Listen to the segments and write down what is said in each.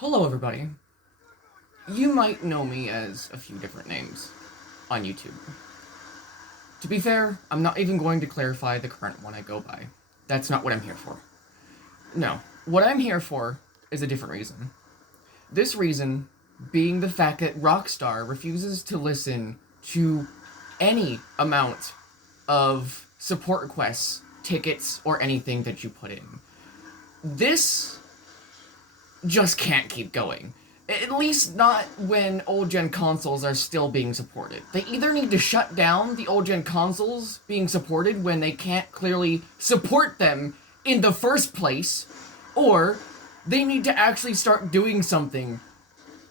Hello, everybody. You might know me as a few different names on YouTube. To be fair, I'm not even going to clarify the current one I go by. That's not what I'm here for. No, what I'm here for is a different reason. This reason being the fact that Rockstar refuses to listen to any amount of support requests, tickets, or anything that you put in. This just can't keep going. At least not when old-gen consoles are still being supported. They either need to shut down the old-gen consoles being supported when they can't clearly support them in the first place, or they need to actually start doing something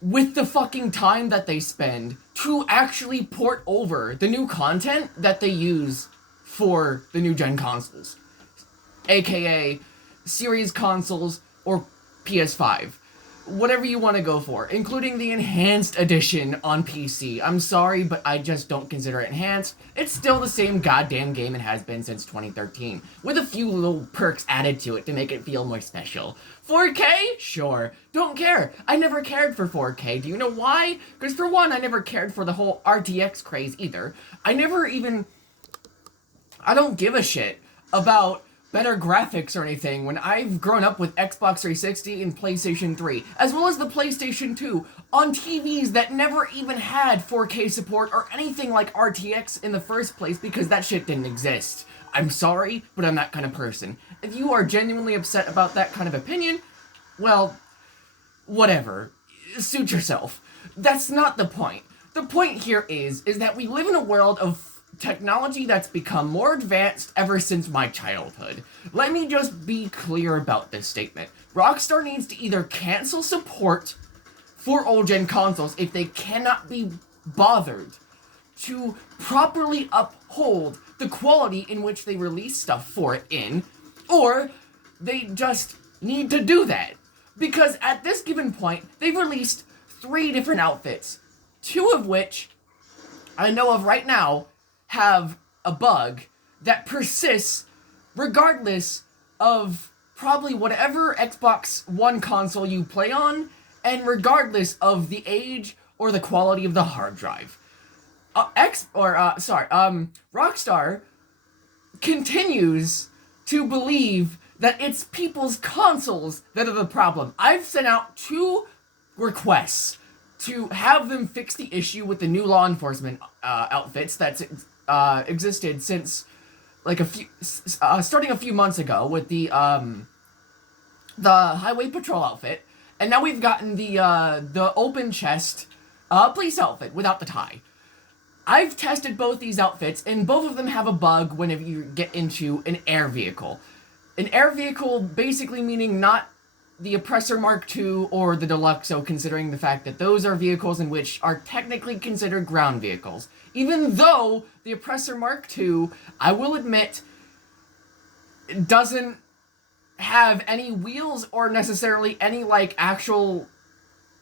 with the fucking time that they spend to actually port over the new content that they use for the new-gen consoles. AKA series consoles or PS5. Whatever you want to go for, including the enhanced edition on PC. I'm sorry, but I just don't consider it enhanced. It's still the same goddamn game it has been since 2013, with a few little perks added to it to make it feel more special. 4K? Sure. Don't care. I never cared for 4K. Do you know why? Because for one, I never cared for the whole RTX craze either. I don't give a shit about better graphics or anything when I've grown up with Xbox 360 and PlayStation 3, as well as the PlayStation 2, on TVs that never even had 4K support or anything like RTX in the first place because that shit didn't exist. I'm sorry, but I'm that kind of person. If you are genuinely upset about that kind of opinion, well, whatever. Suit yourself. That's not the point. The point here is that we live in a world of technology that's become more advanced ever since my childhood. Let me just be clear about this statement. Rockstar needs to either cancel support for old-gen consoles if they cannot be bothered to properly uphold the quality in which they release stuff for it in, or they just need to do that. Because at this given point, they've released 3 different outfits, 2 of which I know of right now have a bug that persists regardless of probably whatever Xbox One console you play on, and regardless of the age or the quality of the hard drive. Rockstar continues to believe that it's people's consoles that are the problem. I've sent out 2 requests to have them fix the issue with the new law enforcement outfits that's existed since like starting a few months ago with the highway patrol outfit, and now we've gotten the open chest police outfit without the tie. I've tested both these outfits, and both of them have a bug whenever you get into an air vehicle. An air vehicle basically meaning not the Oppressor Mark II or the Deluxo, considering the fact that those are vehicles in which are technically considered ground vehicles. Even though the Oppressor Mark II, I will admit, doesn't have any wheels or necessarily any, like, actual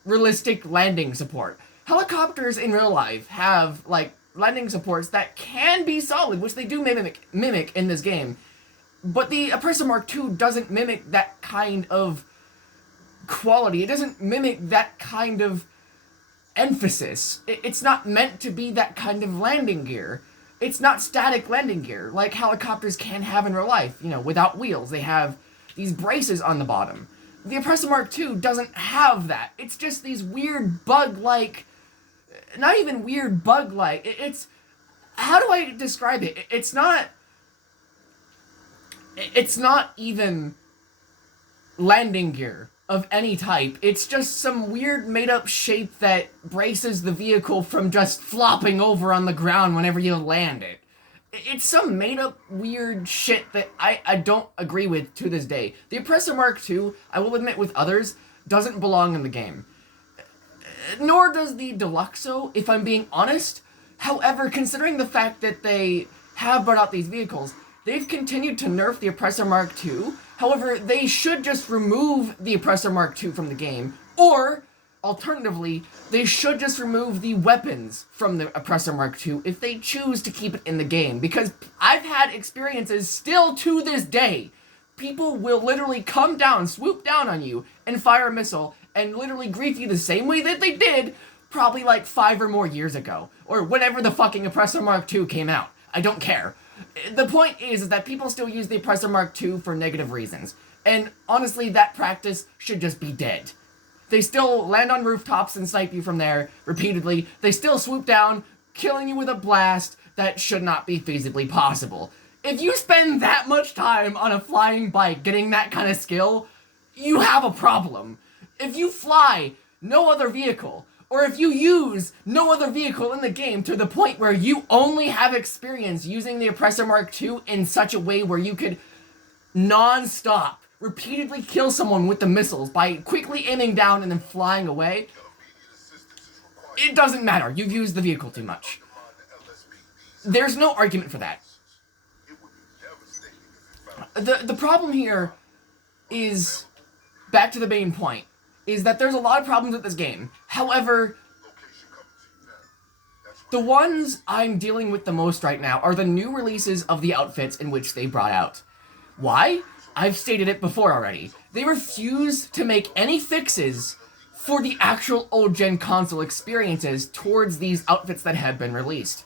realistic landing support. Helicopters in real life have, like, landing supports that can be solid, which they do mimic in this game. But the Oppressor Mark II doesn't mimic that kind of quality. It doesn't mimic that kind of emphasis. It's not meant to be that kind of landing gear. It's not static landing gear like helicopters can have in real life, without wheels. They have these braces on the bottom. The Oppressor Mark II doesn't have that. It's just these weird bug-like, not even weird bug-like, it's, how do I describe it? It's not even landing gear of any type. It's just some weird made-up shape that braces the vehicle from just flopping over on the ground whenever you land it. It's some made-up weird shit that I don't agree with to this day. The Oppressor Mark II, I will admit with others, doesn't belong in the game. Nor does the Deluxo, if I'm being honest. However, considering the fact that they have brought out these vehicles, they've continued to nerf the Oppressor Mark II. However, they should just remove the Oppressor Mark II from the game, or, alternatively, they should just remove the weapons from the Oppressor Mark II if they choose to keep it in the game, because I've had experiences still to this day. People will literally come down, swoop down on you, and fire a missile, and literally grief you the same way that they did probably like 5 or more years ago, or whenever the fucking Oppressor Mark II came out. I don't care. The point is that people still use the Oppressor Mark II for negative reasons, and honestly, that practice should just be dead. They still land on rooftops and snipe you from there repeatedly. They still swoop down, killing you with a blast that should not be feasibly possible. If you spend that much time on a flying bike getting that kind of skill, you have a problem. If you fly no other vehicle, or if you use no other vehicle in the game to the point where you only have experience using the Oppressor Mark II in such a way where you could non-stop repeatedly kill someone with the missiles by quickly aiming down and then flying away, it doesn't matter. You've used the vehicle too much. There's no argument for that. The problem here is, back to the main point, is that there's a lot of problems with this game. However, the ones I'm dealing with the most right now are the new releases of the outfits in which they brought out. Why? I've stated it before already. They refuse to make any fixes for the actual old-gen console experiences towards these outfits that have been released.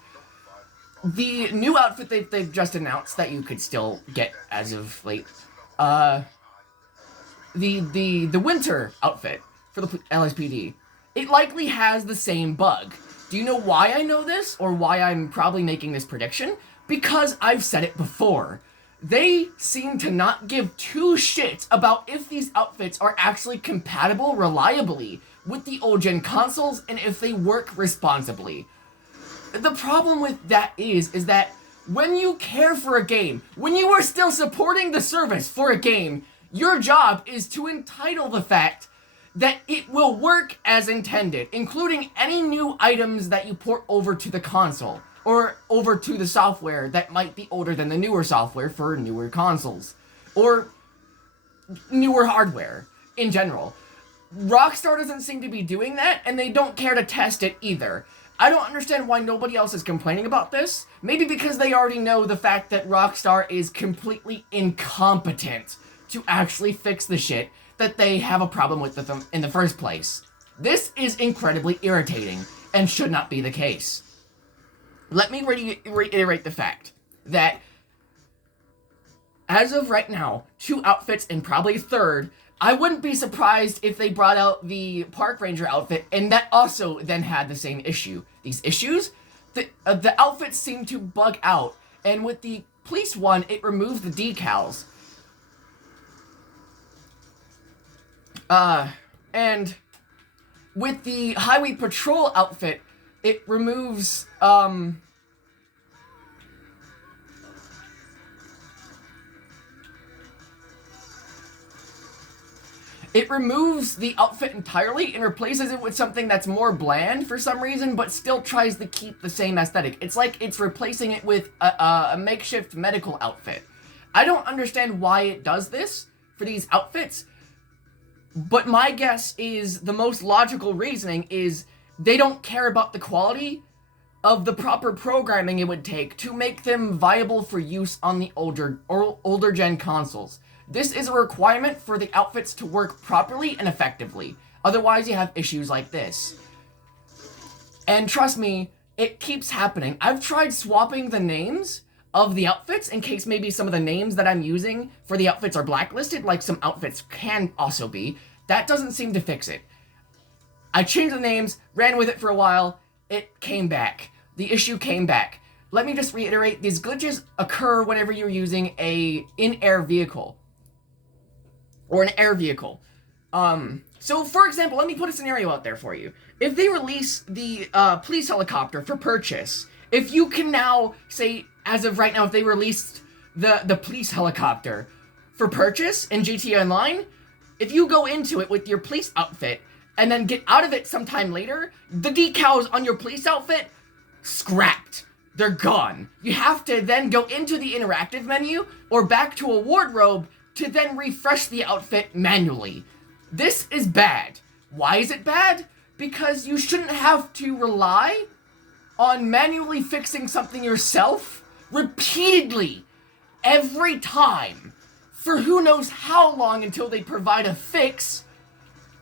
The new outfit they've just announced that you could still get as of late, the winter outfit for the LSPD, it likely has the same bug. Do you know why I know this, or why I'm probably making this prediction? Because I've said it before. They seem to not give two shits about if these outfits are actually compatible reliably with the old-gen consoles and if they work responsibly. The problem with that is that when you care for a game, when you are still supporting the service for a game, your job is to entitle the fact that it will work as intended, including any new items that you port over to the console, or over to the software that might be older than the newer software for newer consoles, or newer hardware in general. Rockstar doesn't seem to be doing that, and they don't care to test it either. I don't understand why nobody else is complaining about this. Maybe because they already know the fact that Rockstar is completely incompetent to actually fix the shit that they have a problem with them in the first place. This is incredibly irritating and should not be the case. Let me reiterate the fact that as of right now, 2 outfits and probably a third, I wouldn't be surprised if they brought out the Park Ranger outfit and that also then had the same issue. These issues? The outfits seem to bug out, and with the police one, it removes the decals. And with the highway patrol outfit, it removes, it removes the outfit entirely and replaces it with something that's more bland for some reason, but still tries to keep the same aesthetic. It's like it's replacing it with a makeshift medical outfit. I don't understand why it does this for these outfits, but my guess is the most logical reasoning is they don't care about the quality of the proper programming it would take to make them viable for use on the older gen consoles. This is a requirement for the outfits to work properly and effectively. Otherwise, you have issues like this. And trust me, it keeps happening. I've tried swapping the names of the outfits in case maybe some of the names that I'm using for the outfits are blacklisted, like some outfits can also be. That doesn't seem to fix it. I changed the names, ran with it for a while, it came back. The issue came back. Let me just reiterate, these glitches occur whenever you're using a in-air vehicle. Or an air vehicle. So for example, let me put a scenario out there for you. If they release the police helicopter for purchase, if you can now say, as of right now, if they released the police helicopter for purchase in GTA Online, if you go into it with your police outfit and then get out of it sometime later, the decals on your police outfit, scrapped. They're gone. You have to then go into the interactive menu or back to a wardrobe to then refresh the outfit manually. This is bad. Why is it bad? Because you shouldn't have to rely on manually fixing something yourself repeatedly every time for who knows how long until they provide a fix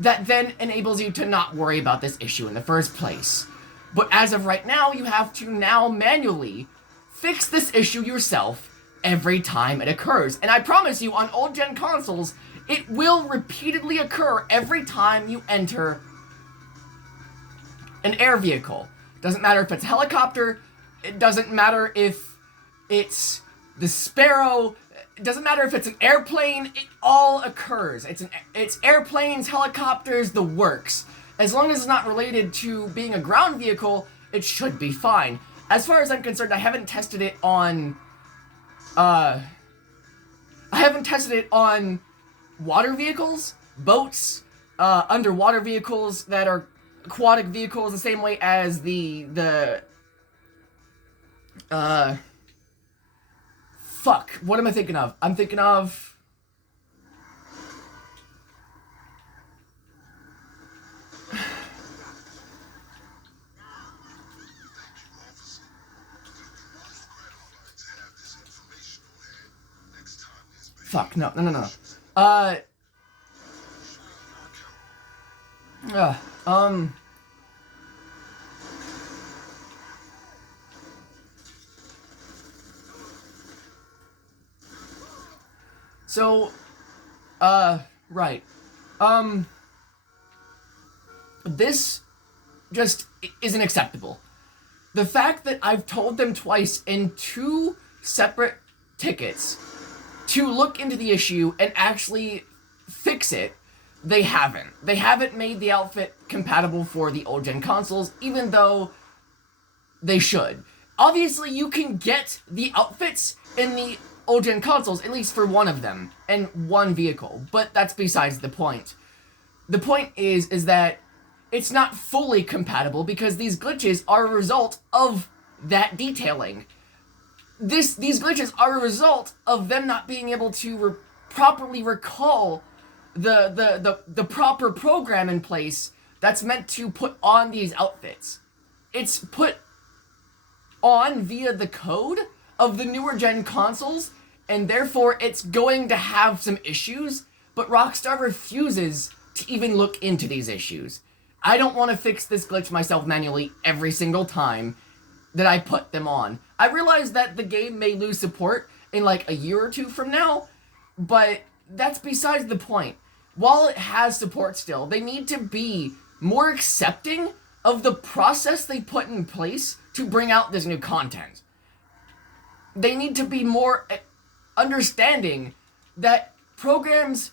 that then enables you to not worry about this issue in the first place. But as of right now, you have to now manually fix this issue yourself every time it occurs. And I promise you, on old-gen consoles, it will repeatedly occur every time you enter an air vehicle. Doesn't matter if it's a helicopter, it doesn't matter if it's the Sparrow, it doesn't matter if it's an airplane, it all occurs. It's airplanes, helicopters, the works. As long as it's not related to being a ground vehicle, it should be fine. As far as I'm concerned, I haven't tested it on water vehicles, boats, underwater vehicles that are aquatic vehicles, the same way as fuck, what am I thinking of? I'm thinking of... Fuck, no. So, right. This just isn't acceptable. The fact that I've told them twice in 2 separate tickets to look into the issue and actually fix it, they haven't. They haven't made the outfit compatible for the old-gen consoles, even though they should. Obviously, you can get the outfits in the old-gen consoles, at least for one of them, and one vehicle, but that's besides the point. The point is that it's not fully compatible because these glitches are a result of that detailing. These glitches are a result of them not being able to properly recall the proper program in place that's meant to put on these outfits. It's put on via the code of the newer gen consoles, and therefore it's going to have some issues, but Rockstar refuses to even look into these issues. I don't want to fix this glitch myself manually every single time that I put them on. I realize that the game may lose support in like a year or 2 from now, but that's besides the point. While it has support still, they need to be more accepting of the process they put in place to bring out this new content. They need to be more understanding that programs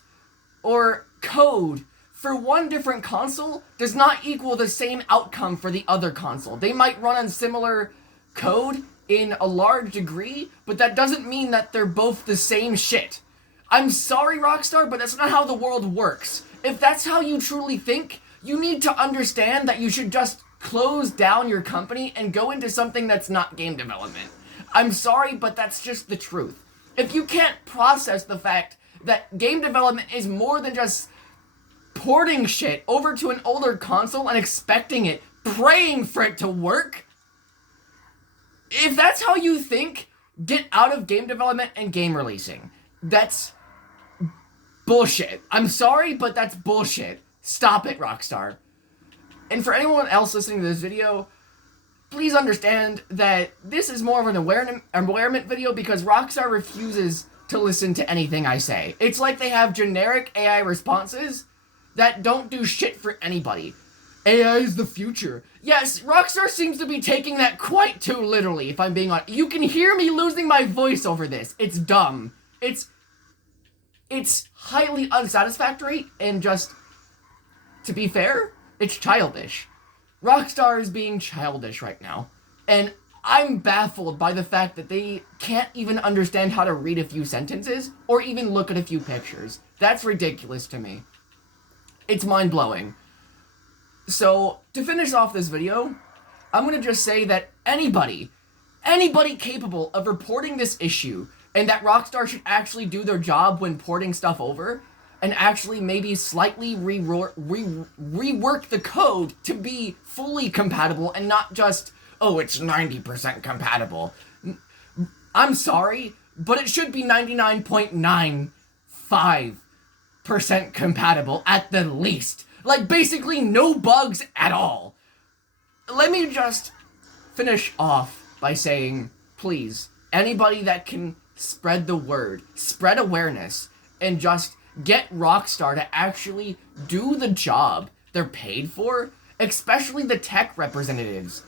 or code for one different console does not equal the same outcome for the other console. They might run on similar code in a large degree, but that doesn't mean that they're both the same shit. I'm sorry, Rockstar, but that's not how the world works. If that's how you truly think, you need to understand that you should just close down your company and go into something that's not game development. I'm sorry, but that's just the truth. If you can't process the fact that game development is more than just porting shit over to an older console and expecting it, praying for it to work, if that's how you think, get out of game development and game releasing. That's bullshit. I'm sorry, but that's bullshit. Stop it, Rockstar. And for anyone else listening to this video, please understand that this is more of an awareness video because Rockstar refuses to listen to anything I say. It's like they have generic AI responses that don't do shit for anybody. AI is the future. Yes, Rockstar seems to be taking that quite too literally, if I'm being honest. You can hear me losing my voice over this. It's dumb. It's highly unsatisfactory, and just, to be fair, it's childish. Rockstar is being childish right now, and I'm baffled by the fact that they can't even understand how to read a few sentences, or even look at a few pictures. That's ridiculous to me. It's mind-blowing. So, to finish off this video, I'm gonna just say that anybody capable of reporting this issue, and that Rockstar should actually do their job when porting stuff over, and actually maybe slightly rework the code to be fully compatible, and not just, oh, it's 90% compatible. I'm sorry, but it should be 99.95% compatible at the least. Like, basically no bugs at all. Let me just finish off by saying, please, anybody that can spread the word, spread awareness, and just get Rockstar to actually do the job they're paid for, especially the tech representatives.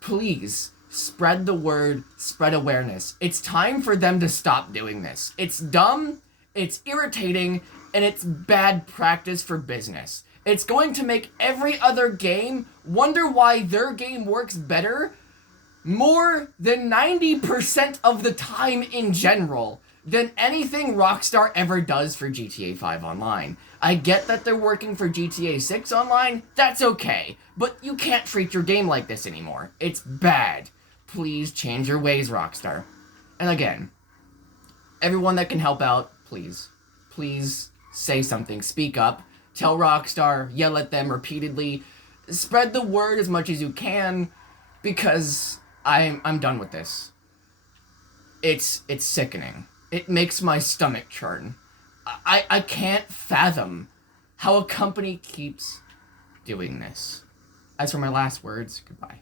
Please, spread the word, spread awareness. It's time for them to stop doing this. It's dumb, it's irritating, and it's bad practice for business. It's going to make every other game wonder why their game works better more than 90% of the time in general than anything Rockstar ever does for GTA 5 Online. I get that they're working for GTA 6 Online, that's okay, but you can't treat your game like this anymore. It's bad. Please change your ways, Rockstar. And again, everyone that can help out, please say something, speak up, tell Rockstar, yell at them repeatedly, spread the word as much as you can, because I'm done with this. It's sickening. It makes my stomach churn. I can't fathom how a company keeps doing this. As for my last words, goodbye.